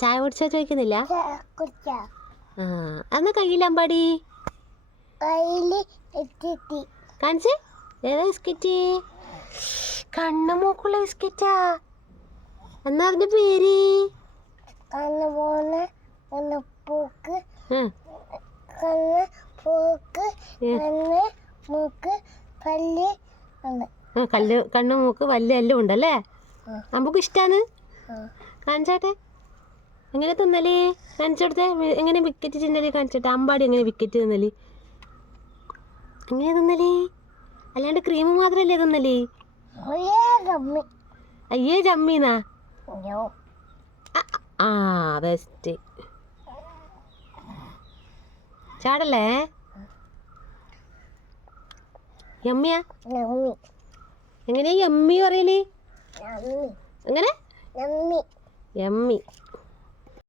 ചായ കുടിച്ചാ ചോദിക്കുന്നില്ല? എന്നാ കയ്യിലമ്പാടി കാണിച്ച്. ഏതാ ബിസ്ക്കറ്റ്? കണ്ണു മൂക്കുള്ള ബിസ്ക്കറ്റാ. എന്നാ അതിന്റെ പേര്? കണ്ണു മൂക്ക് പല്ല് എല്ലാം ഉണ്ടല്ലേ? അമ്പക്ക് ഇഷ്ടാണ്. കാണിച്ചാട്ടെ എങ്ങനെ തിന്നല്? കാണിച്ചോടുത്തേ. എങ്ങനെ വിക്കറ്റ് തിന്നല് കാണിച്ചോട്ടെ. അമ്പാടി എങ്ങനെ വിക്കറ്റ് തിന്നല്? എങ്ങനെ തിന്നല്? അല്ലാണ്ട് ക്രീം മാത്രല്ലേ തിന്നല്? അയ്യേ ചമ്മീന്നാ. ആ ബെസ്റ്റ്. ചാടല്ലേ? യമ്മിയാ? എങ്ങനെയാ യമ്മി പറയല്? എങ്ങനെ? യമ്മി.